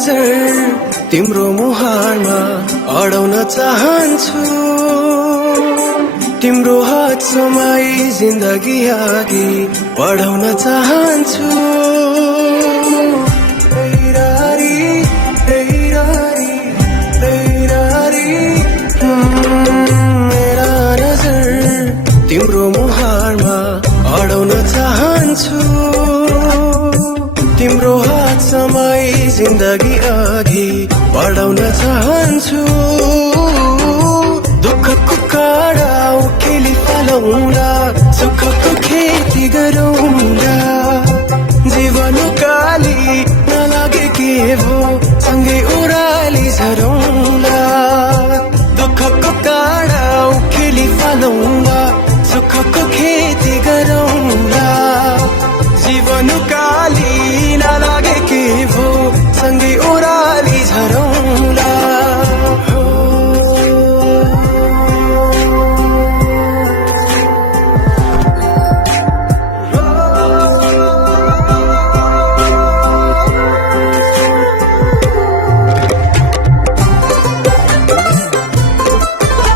नजर तिम्रो मुहारमा अडाउन चाहन्छु तिम्रो हात समाई जिन्दगी अघि बढाउन चाहन्छु मेरा नजर तिम्रो मुहारमा अडाउन चाहन्छु तिम्रो हात समाई जिन्दगी अघि बढाउन चाहन्छु दुःखको काँडा उखेली फलाउँला सुखको खेती गरौँ